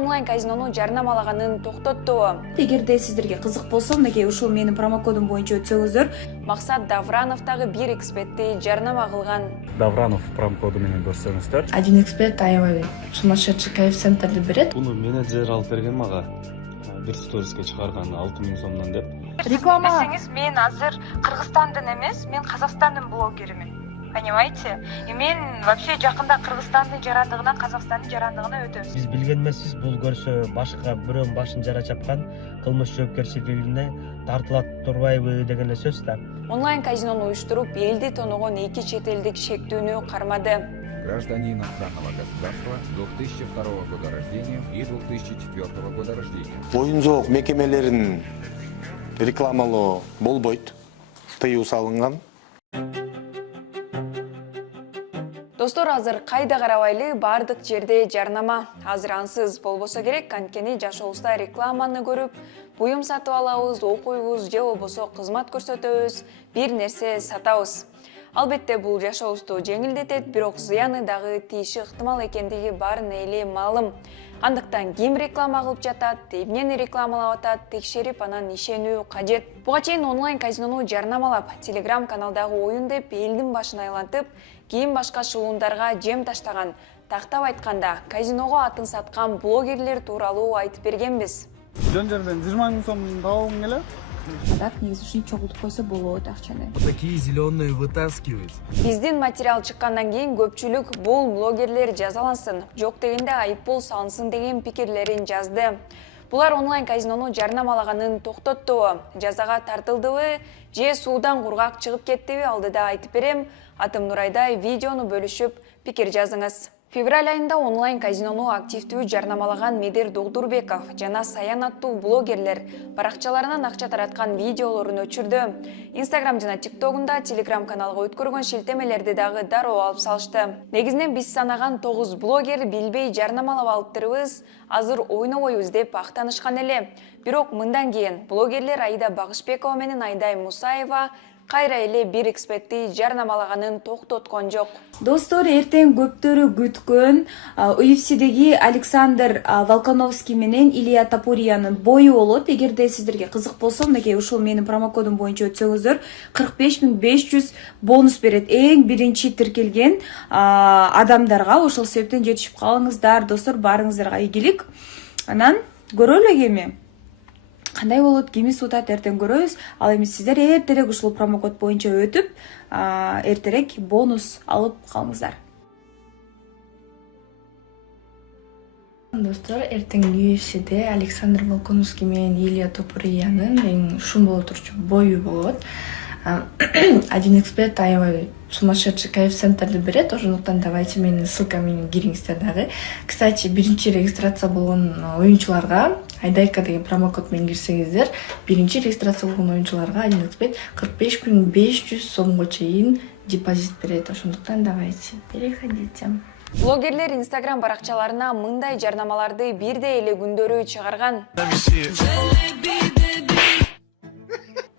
онлайн казинону жарнамалаганын токтотту. Эгерде сиздерге кызык болсо, мынакей ушул менин промокодум боюнча өтсөңүздөр. Максат Даврановдагы 1xbetти жарнама кылган. Давранов промокоду менен көрсөңүздөр. 1xbet аябай сумасшедший коэффициенттерди берет. Буну менеджер алып берген мага. Бир сториске чыгарган 6000 сомдон деп. Реклама десеңиз, мен азыр Кыргызстандын эмес, мен Казакстандын блогеримин. Понимаете? И мен вообще жакында Кыргызстандын жарандыгынан Казакстандын жарандыгына өтөбүз. Биз билген эмеспиз, бул көрсө башка бирөөнүн башын жара чапкан кылмыш жоопкерчилигине тартылат турбайбы деген эле сөз да. Онлайн казинону уюштуруп, элди тоногон 2 чет элдик шектүүнү кармады. Граждане иностранного государства 2002 года рождения и 2004 года рождения. Оюн-жоок мекемелерин рекламалоо болбойт. Тыюу салынган. Достор, азыр кайда карабайлы, бардык жерде жарнама. Азыр ансыз болбосо керек, анткени жашообузда рекламаны көрүп, буюм сатып алабыз, окуйбуз же болбосо кызмат көрсөтөбүз, бир нерсе сатабыз. Албетте бул жашообузду жеңилдетет, бирок зыяны дагы тийиши ыктымал экендиги баарын эле маалым. Андыктан ким реклама кылып жатат, эмнени рекламалап атат, текшерип анан ишенүү кажет. Буга чейин онлайн казинону жарнамалап, Telegram каналдагы оюн деп элдин башын айлантып, кийин башка шылуундарга жем таштаган. Тактап айтканда, казиного атын саткан блогерлер тууралуу айтып бергенбиз. Жөн жерден 20 000 сом табууң келет. Так, негизи ушинтип чогултуп койсо болот акчаны. Такие зеленые вытаскивать. Биздин материал чыккандан кийин көпчүлүк бул блогерлер жазалансын, жок дегенде айыппул салынсын деген пикирлерин жазды. Булар онлайн казинону жарнамалаганын токтотту, жазага тартылдыбы же суудан кургак чыгып кеттиби алдыда айтып берем. Атым Нурайдай, видеону бөлүшүп пикир жазыңыз. Февраль айында онлайн казинону активдүү жарнамалаган Медер Догдурбеков жана Саян аттуу блогерлер баракчаларынан акча тараткан видеолорун өчүрдү. Инстаграм жана ТикТогунда Telegram каналга өткөргөн шилтемелерди дагы дароо алып салышты. Негизинен биз санаган 9 блогер билбей жарнамалап алыптырбыз, азыр ойнобойбуз деп актанышкан эле. Бирок мындан кийин блогерлер Аида Багышбекова менен Айдай Мусаева кайра эле 1xbetти жарнамалаганын токтоткон жок. Достор, эртең көптөрү күткөн UFC'деги Александр Волконовский менен Илья Топурьянын бою болот. Эгерде сиздерге кызык болсо, мынакей ушул менин промокодум боюнча өтсөңүздөр, 45500 бонус берет. Эң биринчи тиркелген адамдарга ошол себептен жетишип калыңыздар. Достор, барыңыздарга ийгилик. Анан көрөлү эми. Кандай болот, кими сутат, эртең көрөбүз. Ал эми сиздер эртерээк ушул промокод боюнча өтүп, эртерээк бонус алып калыңыздар. Достор, эртең UFC'де Александр Волконовский менен Илья Топурьянын эң шум боло турчу бою болот. 1xbet аябай сумасшедший коэффициенттерди берет, ошондуктан давайте менин ссылкамды кириңиздер дагы. Кстати, биринчи регистрация болгон оюнчуларга Айдайка деген промокод менен кирсеңиздер, биринчи регистрация болгон оюнчуларга 1xbet 45500 сомго чейин депозит берет. Ошондуктан давайте переходите. Блогерлер Инстаграм баракчаларына мындай жарнамаларды бирде эле күндөрү чыгарган.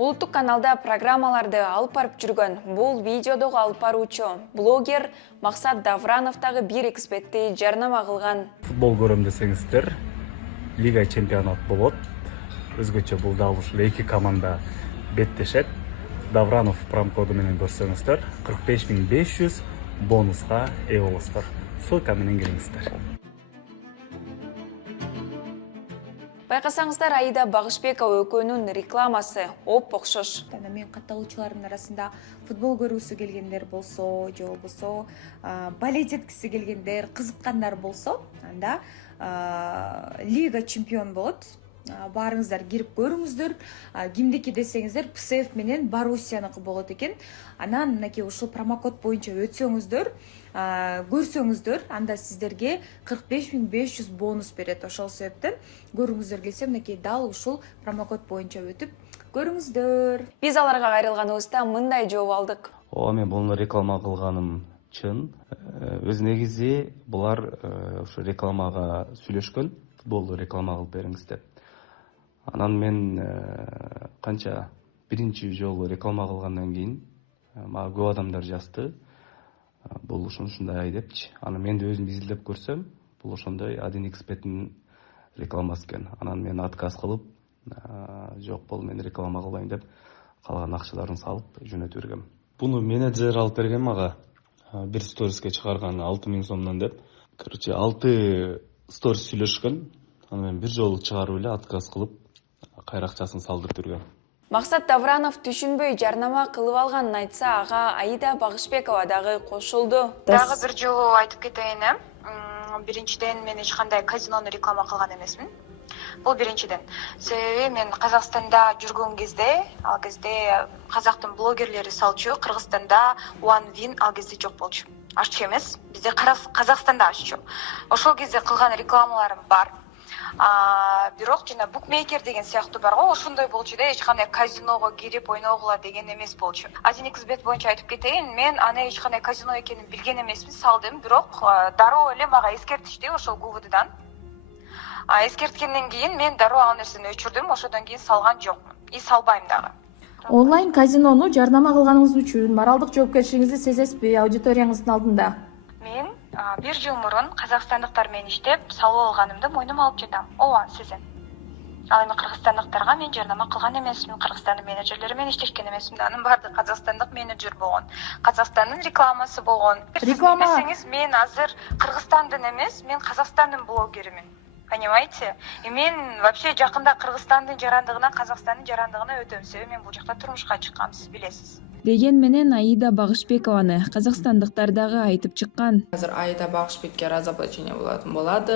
Улуттук каналда программаларды алып барып жүргөн бул видеодогу алып баруучу блогер Максат Даврановдагы 1xbetти жарнама кылган. Футбол көрөм десеңиздер, лига чемпионат болот. Өзгөчө бул дагы ушул эки команда беттешет. Давранов промокоду менен көрсөңүздөр, 45500 бонуска ээ болосуздар. Ссылка менен кириңиздер. Байкасаңыздар, Аида Багышбекова экөөнүн рекламасы оп-окшош. Мен катталуучулардын арасында футбол көрүүсү келгендер болсо, же болбосо балет эткиси келгендер, кызыккандар болсо, анда лига чемпион болот. Барыңыздар кирип көрүңүздөр. Кимдики десеңиздер, ПСФ менен Боруссияныкы болот экен. Анан мынакей ушул промокод боюнча өтсөңүздөр, көрсөңүздөр, анда сиздерге 45500 бонус берет. Ошол себептен көрүңүздөр келсе, мынакей дал ушул промокод боюнча өтүп көрүңүздөр. Биз аларга кайрылганыбызда мындай жооп алдык. Ооба, мен буну реклама кылганым чын. Өз негизи булар ушу рекламага сүйлөшкөн, футболду реклама кылып бериңиз деп. Анан мен канча биринчи жолу реклама кылгандан кийин мага көп адамдар жазды. Бул ушундай депчи. Анан мен да өзүм изилдеп көрсөм, бул ошондой 1xbet'in рекламасы экен. Анан мен отказ кылып, жок бол мен реклама кылбайм деп, калган акчаларын салып жөнөтүп бергем. Буну менеджер алып берген мага. Бир сториске чыгарган 6000 сомдон деп. Короче, 6 сторис сүйлөшкөн. Анан мен бир жолу чыгарып эле отказ кылып, кайра акчасын салдырып бергем. Максат Давранов түшүнбөй жарнама кылып алганын айтса, ага Аида Багышбекова дагы кошулду. Дагы бир жолу айтып кетейин. Биринчиден мен эч кандай казинону реклама кылган эмесмин. Бул биринчиден. Себеби мен Казакстанда жүргөн кезде, ал кезде казактын блогерлери салчу, Кыргызстанда One Win ал кезде жок болчу. Ашчу эмес, бизде Казакстанда ашчу. Ошол кезде кылган рекламаларым бар. Бирок жана букмейкер деген сыяктуу бар го, ошондой болчу да, эч кандай казиного кирип ойногула деген эмес болчу. Азини кызмет боюнча айтып кетейин, мен аны эч кандай казино экенин билген эмесмин, салдым, бирок дароо эле мага эскертишти ошол ГУВДдан. Эскерткенден кийин мен дароо ал нерсени өчүрдүм, ошодон кийин салган жокмун. И салбайм дагы. Онлайн казинону жарнама кылганыңыз үчүн моралдык жоопкерчилигиңизди сезесизби аудиторияңыздын алдында? Мен бир жыл мурун казакстандыктар менен иштеп, салып алганымды мойнума алып жатам. Ооба, сезем. Ал эми кыргызстандыктарга мен жарнама кылган эмесмин, Кыргызстандын менеджерлери менен иштешкен эмесмин. Анын баардыгы казакстандык менеджер болгон. Казакстандын рекламасы болгон. Реклама Десеңиз, мен азыр Кыргызстандын эмес, мен Казакстандын блогеримин. Понимаете? И мен вообще жакында Кыргызстандын жарандыгынан Казакстандын жарандыгына өтөм. Себеби мен бул жакта турмушка чыккам, сиз билесиз. Деген менен Аида Багышбекованы казакстандыктар дагы айтып чыккан. Азыр Аида Багышбекке разоблачение болот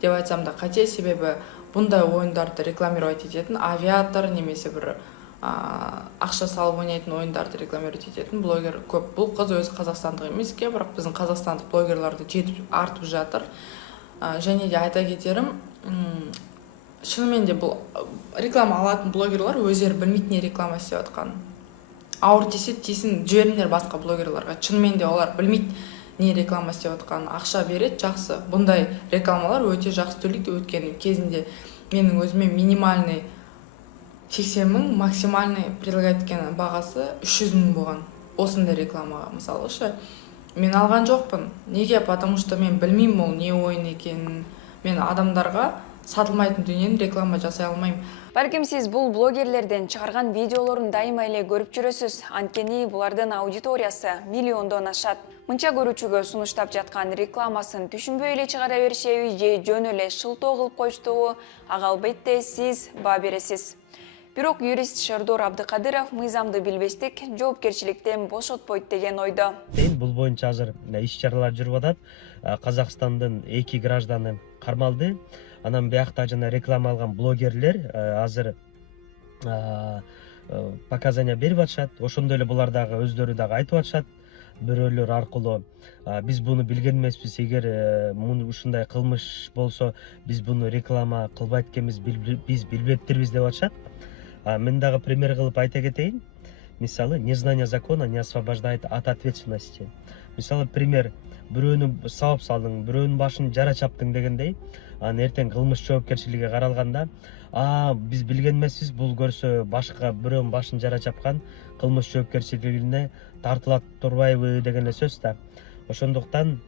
деп айтсам да кате, себеби bunday oyundарды рекламировать этетін авиатор немесе бір ақша салып ойнайтын ойындарды рекламировать ететін блогер көп. Бұл қыз өзі қазақстандық емес ке, бірақ біздің қазақстандық блогерларды жетіп артып жатыр. Және де айта кетерім, шынымен де бұл реклама алатын блогерлар өздері білмейтін не реклама істеп жатқан. Ауыр тисе тисін жіберіңдер басқа блогерларға. Шынымен де олар білмейді не реклама істеп жатқан, ақша береді, жақсы. Бұндай рекламалар өте жақсы төлейді. Өткені кезінде менің өзіме минимальный 80 мың, максимальный предлагать еткен бағасы 300 мың болған. Осындай рекламаға мысалы ше. Мен алған жоқпын. Неге? Потому что мен білмеймін ол не ойын екенін. Мен адамдарға сатылмайтын дүниені реклама жасай алмаймын. Балким сиз бул блогерлерден чыгарган видеолорун дайыма эле көрүп жүрөсүз. Анткени булардын аудиториясы миллиондон ашат. Мынча көрүүчүгө сунуштап жаткан рекламасын түшүнбөй эле чыгара беришеби же жөн эле шылтоо кылып коюштубу? Ага албетте сиз баа бересиз. Бирок юрист Шердор Абдыкадыров мыйзамды билбестик жоопкерчиликтен бошотпойт деген ойдо. Бул боюнча азыр иш-чаралар жүрүп атат. Казакстандын 2 гражданы кармалды. Анан биякта жана реклама алган блогерлер азыр показания берип атышат. Ошондой эле булар дагы өздөрү дагы айтып атышат. Бирөөлөр аркылуу биз буну билген эмеспиз, эгер муну ушундай кылмыш болсо биз буну реклама кылбайт экенбиз, биз билбептирбиз деп атышат. Мен дагы пример кылып айта кетейин. Мисалы, незнание закона не освобождает от ответственности. Мисалы, пример, бирөөнү сабап салдың, бирөөнүн башын жара чаптың дегендей, анан эртең кылмыш жоопкерчилиги каралганда, биз билген эмеспиз, бул көрсө башка бирөөнүн башын жара чапкан, кылмыш жоопкерчилигине тартылат турбайбы деген эле сөз да. Ошондуктан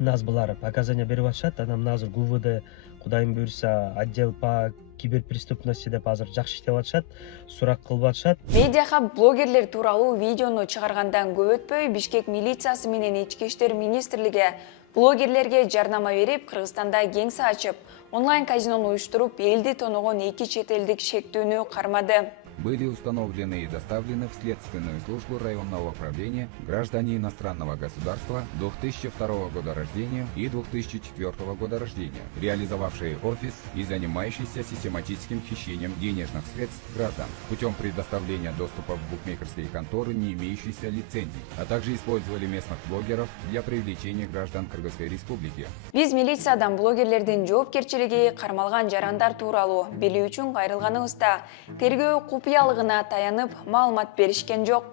нас булар показания берип атышат. Анан азыр ГУВД Кудайым буйрса отдел по киберпреступности деп азыр жакшы иштеп атышат, сурак кылып атышат. Медиахаб блогерлер тууралуу видеону чыгаргандан көп өтпөй Бишкек милициясы менен Ички иштер министрлиги блогерлерге жарнама берип, Кыргызстанда кеңсе ачып, онлайн казинону уюштуруп, элди тоногон 2 чет элдик шектүүнү кармады. Были установлены и доставлены в следственную службу районного управления граждане иностранного государства 2002 года рождения и 2004 года рождения, реализовавшие офис и занимающиеся систематическим хищением денежных средств граждан путем предоставления доступа в букмекерские конторы, не имеющиеся лицензий, а также использовали местных блогеров для привлечения граждан Кыргызской республики. Биз милициядан блогерлердин жоопкерчилиги кармалган жарандар тууралуу билүү үчүн кайрылганыбызда тергөө купуялыгына таянып маалымат беришкен жок.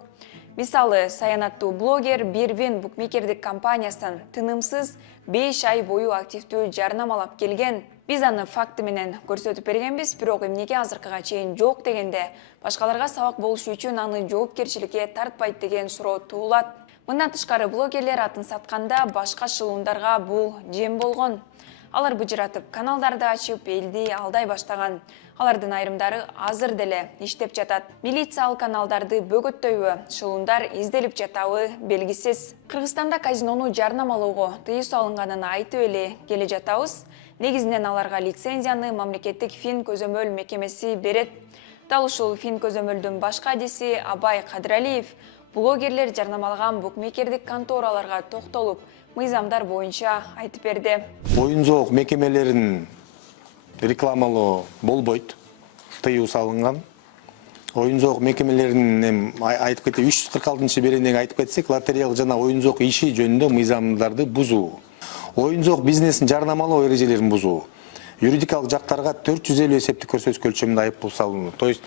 Мисалы, саянаттуу блогер Бирвин букмекердик компаниясын тынымсыз 5 ай бою активдүү жарнамалап келген. Биз аны факты менен көрсөтүп бергенбиз, бирок эмнеге азыркыга чейин жок дегенде, башкаларга сабак болушу үчүн аны жоопкерчиликке тартпайт деген суроо туулат. Мындан тышкары блогерлер атын сатканда башка шылуундарга бул жем болгон. Алар быжыратып каналдарды ачып элди алдай баштаган. Алардын айрымдары азыр деле иштеп жатат. Милиция ал каналдарды бөгөттөйбү, шылундар изделип жатабы белгисиз. Кыргызстанда казинону жарнамалоого тыюу салынганын айтып эле келе жатабыз. Негизинен аларга лицензияны мамлекеттик фин көзөмөл мекемеси берет. Дал ушул фин көзөмөлдүн башкы адиси Абай Кадыралиев блогерлер жарнамалган букмекердик контораларга токтолуп, мыйзамдар боюнча айтып берди. Оюн жоок мекемелерин рекламалоо болбойт. Тыюу салынган. Оюн жоок мекемелерин айтып кетти 346-беренеги айтып кетсек, лотереялык жана оюн жоок иши жөнүндө мыйзамдарды бузуу. Оюн жоок бизнесин жарнамалоо эрежелерин бузуу. Юридикалык жактарга 450 эсептик көрсөтүш көлчөмүндө айыппул салынат. То есть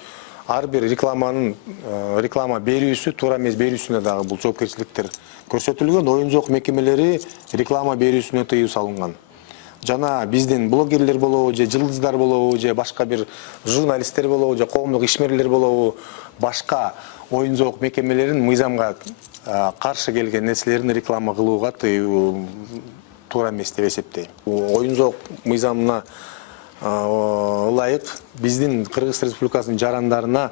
ар бир реклама берүүсү, туура эмес берүүсүнө дагы бул жоопкерчиликтер көрсөтүлгөн. Оюн жоок мекемелери реклама берүүсүнө тыюу салынган. Жана биздин блогерлер болобу, же жылдыздар болобу, же башка бир журналисттер болобу, же коомдук ишмерлер болобу, башка оюн жоок мекемелерин мыйзамга каршы келген нерселерин реклама кылууга тыюу туура эмес деп эсептейм. Оюн жоок мыйзамына ылайык биздин Кыргыз Республикасынын жарандарына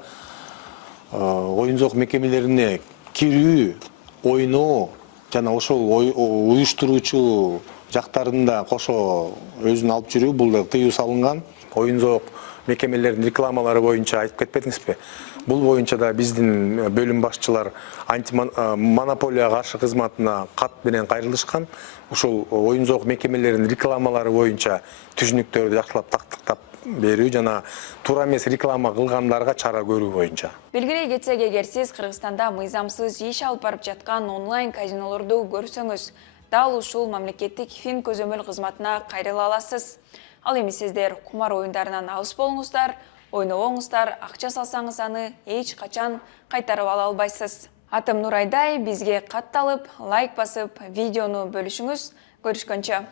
оюн жоок мекемелерине кирүү, ойноо жана ошол уюштуруучу жактарын да кошо өзүн алып жүрүү бул да тыюу салынган. Оюн жоок мекемелердин рекламалары боюнча айтып кетпедиңизби? Бул боюнча да биздин бөлүм башчылар антимонополияга каршы кызматына кат менен кайрылышкан. Ушул оюн жоок мекемелердин рекламалары боюнча түзүнүктөрдү жакшылап тактыктап берүү жана туура эмес реклама кылгандарга чара көрүү боюнча. Белгилей кетсек, эгер сиз Кыргызстанда мыйзамсыз иш алып барып жаткан онлайн казинолорду көрсөңүз, дал ушул мамлекеттик фин көзөмөл кызматына кайрыла аласыз. Ал эми сиздер кумар оюндарынан алыс болуңуздар, ойнобоңуздар, акча салсаңыз аны эч качан кайтарып ала албайсыз. Атым Нурайдай, бизге катталып, лайк басып, видеону бөлүшүңүз. Көрүшкөнчө.